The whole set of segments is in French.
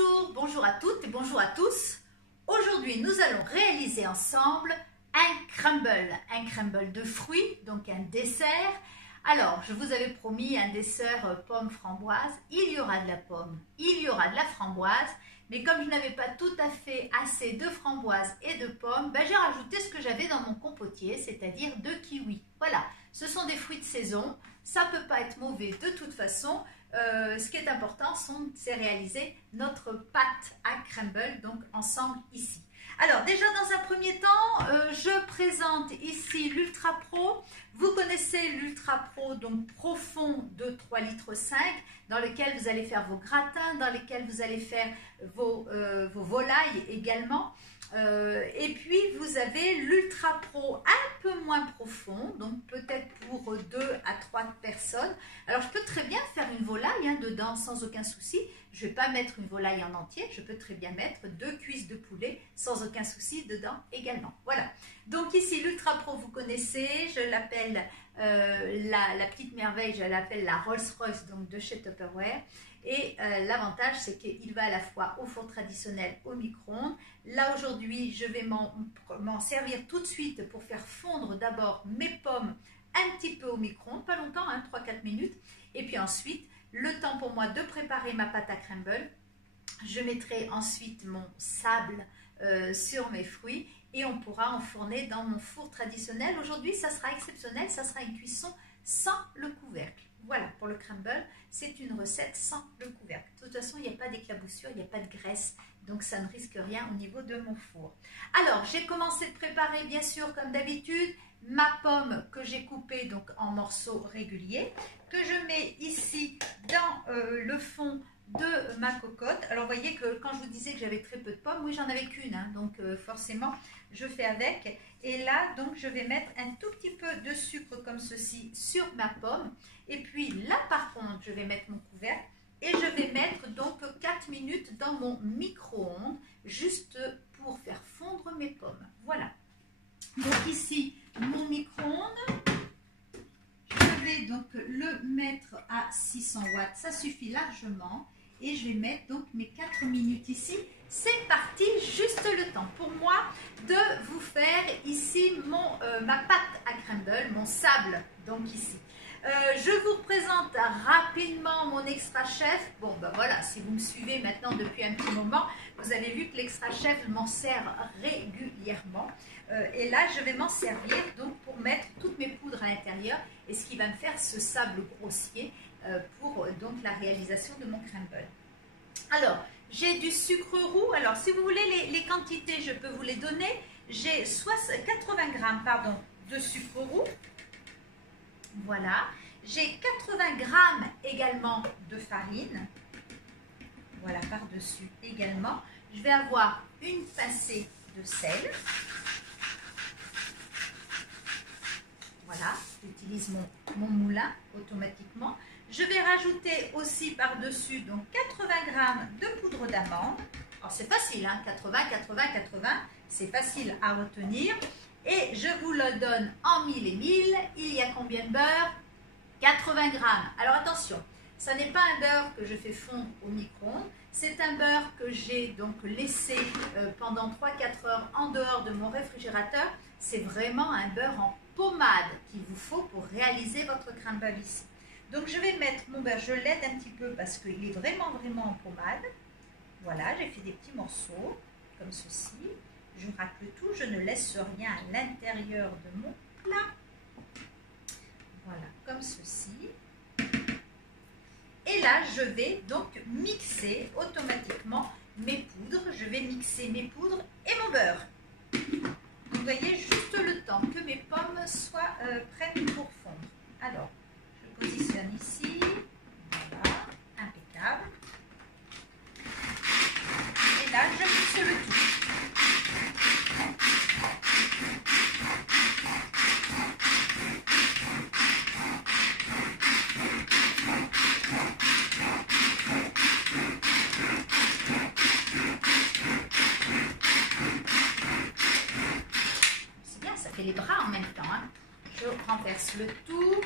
Bonjour, bonjour à toutes et bonjour à tous. Aujourd'hui, nous allons réaliser ensemble un crumble de fruits, donc un dessert. Alors, je vous avais promis un dessert pomme framboise. Il y aura de la pomme, il y aura de la framboise, mais comme je n'avais pas tout à fait assez de framboises et de pommes, j'ai rajouté ce que j'avais dans mon compotier, c'est-à-dire 2 kiwis. Voilà, ce sont des fruits de saison, ça ne peut pas être mauvais de toute façon. Ce qui est important, c'est réaliser notre pâte à crumble, donc ensemble ici. Alors déjà dans un premier temps, je présente ici l'Ultra Pro. Vous connaissez l'Ultra Pro, donc profond de 3,5 litres, dans lequel vous allez faire vos gratins, dans lequel vous allez faire vos volailles également. Et puis vous avez l'Ultra Pro un peu moins profond, donc peut-être pour 2 à 3 personnes. Alors je peux très bien faire une volaille dedans sans aucun souci. Je ne vais pas mettre une volaille en entier, je peux très bien mettre 2 cuisses de poulet sans aucun souci dedans également. Voilà, donc ici l'Ultra Pro vous connaissez, je l'appelle la petite merveille, je l'appelle la Rolls Royce donc de chez Tupperware. Et l'avantage, c'est qu'il va à la fois au four traditionnel, au micro-ondes. Là, aujourd'hui, je vais m'en servir tout de suite pour faire fondre d'abord mes pommes un petit peu au micro-ondes, pas longtemps, 3-4 minutes. Et puis ensuite, le temps pour moi de préparer ma pâte à crumble. Je mettrai ensuite mon sable sur mes fruits et on pourra enfourner dans mon four traditionnel. Aujourd'hui, ça sera exceptionnel, ça sera une cuisson sans le couvercle. Voilà, pour le crumble, c'est une recette sans le couvercle. De toute façon, il n'y a pas d'éclaboussure, il n'y a pas de graisse, donc ça ne risque rien au niveau de mon four. Alors, j'ai commencé de préparer, bien sûr, comme d'habitude, ma pomme que j'ai coupée donc en morceaux réguliers, que je mets ici dans le fond de ma cocotte. Alors, vous voyez que quand je vous disais que j'avais très peu de pommes, oui, j'en avais qu'une, donc forcément, je fais avec. Et là, donc, je vais mettre un tout petit peu de sucre comme ceci sur ma pomme. Et puis là, par contre, je vais mettre mon couvercle et je vais mettre donc 4 minutes dans mon micro-ondes, juste pour faire fondre mes pommes. Voilà. Donc ici, mon micro-ondes, je vais donc le mettre à 600 watts. Ça suffit largement. Et je vais mettre donc mes 4 minutes ici. C'est parti, juste le temps pour moi de vous faire ici ma pâte à crumble, mon sable, donc ici. Je vous représente rapidement mon extra chef. Bon, voilà, si vous me suivez maintenant depuis un petit moment, vous avez vu que l'extra chef, je m'en sers régulièrement. Et là, je vais m'en servir donc pour mettre toutes mes poudres à l'intérieur et ce qui va me faire ce sable grossier pour donc la réalisation de mon crumble. Alors, j'ai du sucre roux. Alors, si vous voulez les quantités, je peux vous les donner. J'ai 80 grammes de sucre roux. Voilà. J'ai 80 grammes également de farine. Voilà, par-dessus également. Je vais avoir une pincée de sel. Voilà, j'utilise mon moulin automatiquement. Je vais rajouter aussi par-dessus donc 80 grammes de poudre d'amande. Alors c'est facile, 80, 80, 80, c'est facile à retenir. Et je vous le donne en mille et mille. Il y a combien de beurre? 80 grammes. Alors attention, ça n'est pas un beurre que je fais fondre au micro-ondes. C'est un beurre que j'ai donc laissé pendant 3-4 heures en dehors de mon réfrigérateur. C'est vraiment un beurre en pommade qu'il vous faut pour réaliser votre crumble ici. Donc je vais mettre mon beurre, je l'aide un petit peu parce qu'il est vraiment en pommade. Voilà, j'ai fait des petits morceaux comme ceci. Je racle tout, je ne laisse rien à l'intérieur de mon plat. Voilà, comme ceci. Et là, je vais donc mixer automatiquement mes poudres. Je vais mixer mes poudres et mon beurre. Vous voyez, juste le temps que mes pommes soient prêtes pour fondre. Alors, je positionne ici. Voilà, impeccable. Et là, je mixe le tout. Les bras en même temps. Je renverse le tout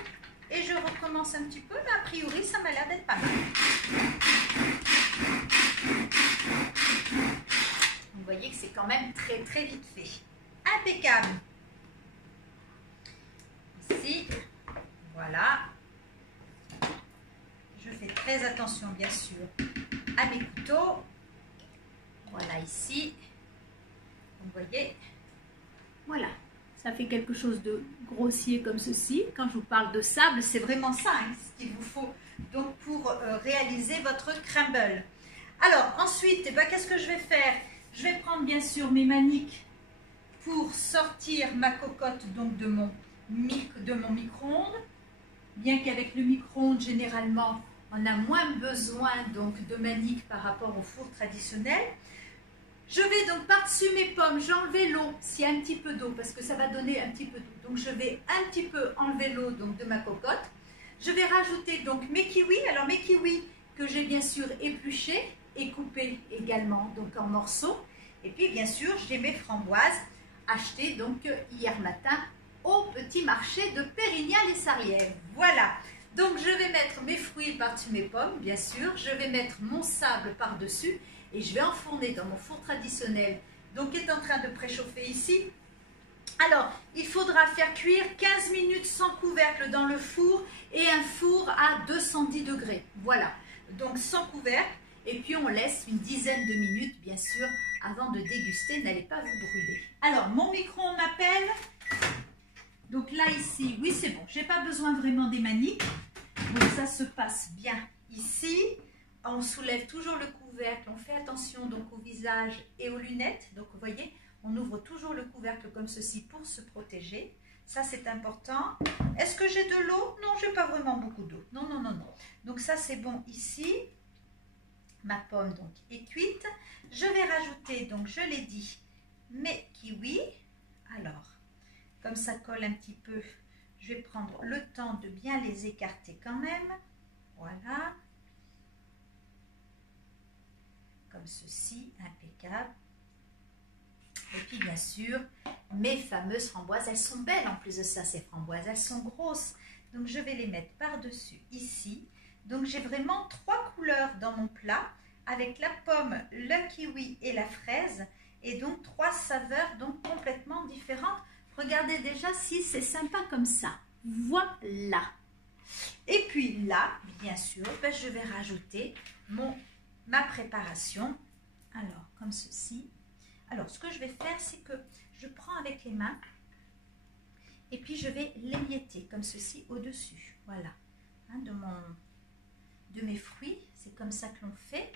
et je recommence un petit peu, mais a priori ça m'a l'air d'être pas mal. quand même très très vite fait. Impeccable. Ici, voilà. Je fais très attention bien sûr à mes couteaux. Voilà ici. Vous voyez, voilà. Ça fait quelque chose de grossier comme ceci. Quand je vous parle de sable, c'est vraiment ça hein, ce qu'il vous faut donc pour réaliser votre crumble. Alors ensuite, eh ben, qu'est-ce que je vais faire? Je vais prendre bien sûr mes maniques pour sortir ma cocotte donc de mon micro-ondes. Bien qu'avec le micro-ondes, généralement, on a moins besoin donc de maniques par rapport au four traditionnel. Je vais donc par-dessus mes pommes, j'ai enlevé l'eau, s'il y a un petit peu d'eau, parce que ça va donner un petit peu d'eau. Donc je vais un petit peu enlever l'eau donc de ma cocotte. Je vais rajouter donc mes kiwis. Alors mes kiwis que j'ai bien sûr épluchés et coupés également donc en morceaux. Et puis bien sûr j'ai mes framboises achetées donc hier matin au petit marché de Pérignan-les-Sarrières. Voilà. Donc je vais mettre mes fruits par-dessus mes pommes, bien sûr. Je vais mettre mon sable par-dessus. Et je vais enfourner dans mon four traditionnel, donc qui est en train de préchauffer ici. Alors, il faudra faire cuire 15 minutes sans couvercle dans le four et un four à 210 degrés. Voilà, donc sans couvercle. Et puis on laisse une dizaine de minutes, bien sûr, avant de déguster. N'allez pas vous brûler. Alors, mon micro-ondes m'appelle. Donc là, ici, oui, c'est bon. Je n'ai pas besoin vraiment des maniques. Donc ça se passe bien ici. On soulève toujours le couvercle, on fait attention donc au visage et aux lunettes. Donc vous voyez, on ouvre toujours le couvercle comme ceci pour se protéger. Ça c'est important. Est-ce que j'ai de l'eau? Non, j'ai pas vraiment beaucoup d'eau. Non, non, non, non. Donc ça c'est bon ici. Ma pomme donc est cuite. Je vais rajouter, donc je l'ai dit, mes kiwis. Alors, comme ça colle un petit peu, je vais prendre le temps de bien les écarter quand même. Voilà. Comme ceci, impeccable. Et puis bien sûr, mes fameuses framboises, elles sont belles en plus de ça, ces framboises, elles sont grosses. Donc je vais les mettre par-dessus ici. Donc j'ai vraiment 3 couleurs dans mon plat, avec la pomme, le kiwi et la fraise. Et donc 3 saveurs donc complètement différentes. Regardez déjà si c'est sympa comme ça. Voilà. Et puis là, bien sûr, ben, je vais rajouter ma préparation, alors comme ceci. Alors ce que je vais faire, c'est que je prends avec les mains et puis je vais l'émietter comme ceci au-dessus, voilà, hein, de mes fruits, c'est comme ça que l'on fait.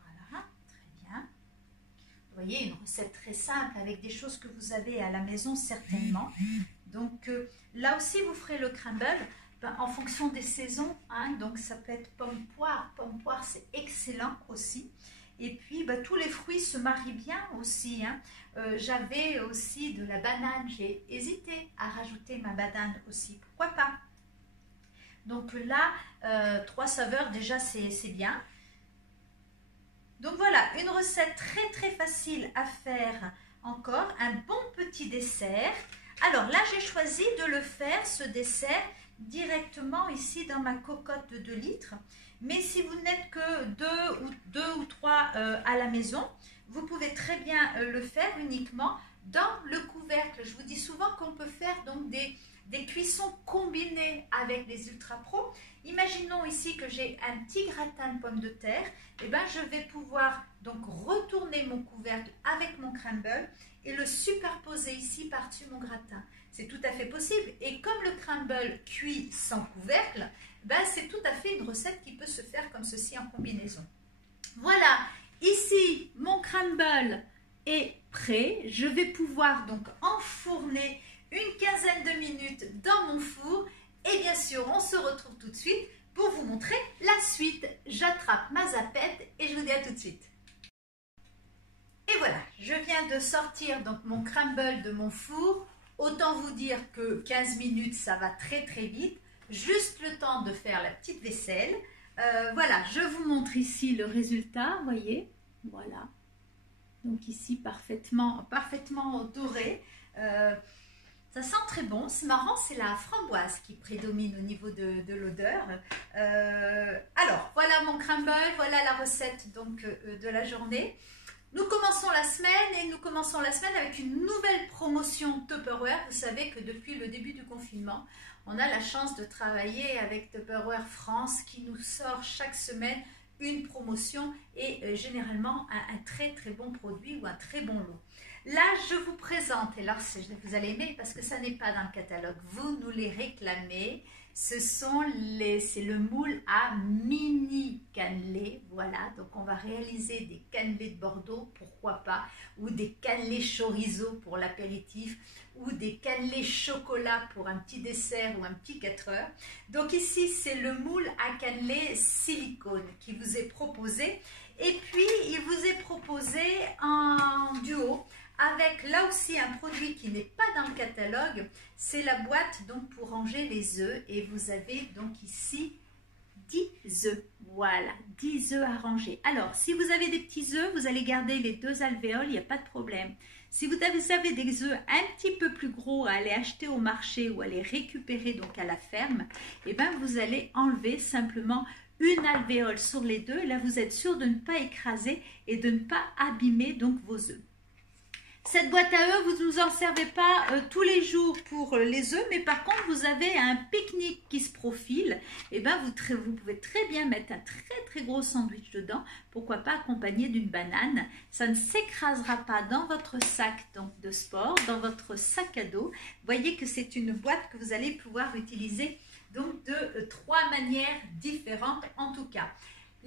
Voilà, très bien. Vous voyez, une recette très simple avec des choses que vous avez à la maison certainement. Donc là aussi vous ferez le crumble. En fonction des saisons, hein, donc ça peut être pomme-poire. Pomme-poire, c'est excellent aussi. Et puis, tous les fruits se marient bien aussi. Hein. J'avais aussi de la banane. J'ai hésité à rajouter ma banane aussi. Pourquoi pas? Donc là, 3 saveurs, déjà, c'est bien. Donc voilà, une recette très, très facile à faire encore. Un bon petit dessert. Alors là, j'ai choisi de le faire, ce dessert, directement ici dans ma cocotte de 2 litres. Mais si vous n'êtes que 2 ou 3 à la maison, vous pouvez très bien le faire uniquement dans le couvercle. Je vous dis souvent qu'on peut faire donc des cuissons combinées avec des ultra pro. Imaginons ici que j'ai un petit gratin de pommes de terre. Et ben, je vais pouvoir donc retourner mon couvercle avec mon crumble et le superposer ici par-dessus mon gratin. C'est tout à fait possible. Et comme le crumble cuit sans couvercle, ben c'est tout à fait une recette qui peut se faire comme ceci en combinaison. Voilà, ici mon crumble est prêt. Je vais pouvoir donc enfourner une quinzaine de minutes dans mon four. Et bien sûr, on se retrouve tout de suite pour vous montrer la suite. J'attrape ma zappette et je vous dis à tout de suite. Et voilà, je viens de sortir donc mon crumble de mon four. Autant vous dire que 15 minutes, ça va très très vite. Juste le temps de faire la petite vaisselle. Voilà, je vous montre ici le résultat, voyez. Voilà. Donc ici, parfaitement doré. Ça sent très bon. C'est marrant, c'est la framboise qui prédomine au niveau de l'odeur. Alors, voilà mon crumble. Voilà la recette donc de la journée. Nous commençons la semaine avec une nouvelle promotion Tupperware. Vous savez que depuis le début du confinement, on a la chance de travailler avec Tupperware France qui nous sort chaque semaine une promotion et généralement un très très bon produit ou un très bon lot. Là, je vous présente, et là vous allez aimer parce que ça n'est pas dans le catalogue, vous nous les réclamez. C'est le moule à mini cannelé, voilà, donc on va réaliser des cannelés de Bordeaux, pourquoi pas, ou des cannelés chorizo pour l'apéritif, ou des cannelés chocolat pour un petit dessert ou un petit 4 heures. Donc ici, c'est le moule à cannelé silicone qui vous est proposé, et puis il vous est proposé en duo, avec là aussi un produit qui n'est pas dans le catalogue, c'est la boîte donc pour ranger les œufs et vous avez donc ici 10 œufs, voilà, 10 œufs à ranger. Alors, si vous avez des petits œufs, vous allez garder les 2 alvéoles, il n'y a pas de problème. Si vous avez des œufs un petit peu plus gros à aller acheter au marché ou à les récupérer donc à la ferme, et bien vous allez enlever simplement une alvéole sur les 2, et là vous êtes sûr de ne pas écraser et de ne pas abîmer donc vos œufs. Cette boîte à œufs, vous ne vous en servez pas tous les jours pour les œufs, mais par contre, vous avez un pique-nique qui se profile. Et ben, vous pouvez très bien mettre un très gros sandwich dedans. Pourquoi pas accompagné d'une banane. Ça ne s'écrasera pas dans votre sac donc, de sport, dans votre sac à dos. Voyez que c'est une boîte que vous allez pouvoir utiliser donc, de 3 manières différentes en tout cas.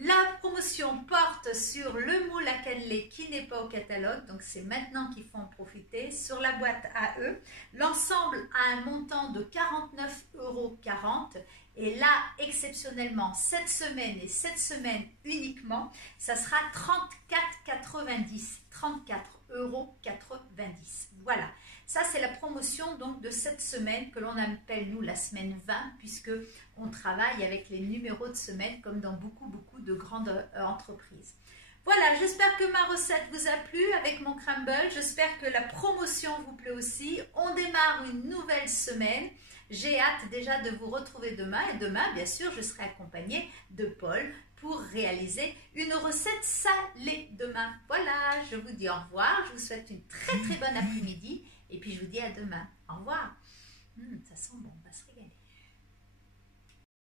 La promotion porte sur le moule à cannelé qui n'est pas au catalogue, donc c'est maintenant qu'il faut en profiter, sur la boîte à œufs. L'ensemble a un montant de 49,40 € et là, exceptionnellement, cette semaine et cette semaine uniquement, ça sera 34,90 €, 34,90 €. Voilà, ça c'est la promotion donc de cette semaine que l'on appelle nous la semaine 20 puisque on travaille avec les numéros de semaine comme dans beaucoup de grandes entreprises. Voilà, j'espère que ma recette vous a plu avec mon crumble. J'espère que la promotion vous plaît aussi. On démarre une nouvelle semaine. J'ai hâte déjà de vous retrouver demain. Et demain, bien sûr, je serai accompagnée de Paul pour réaliser une recette salée demain. Voilà, je vous dis au revoir. Je vous souhaite une très bonne après-midi. Et puis, je vous dis à demain. Au revoir. Ça sent bon, on va se régaler.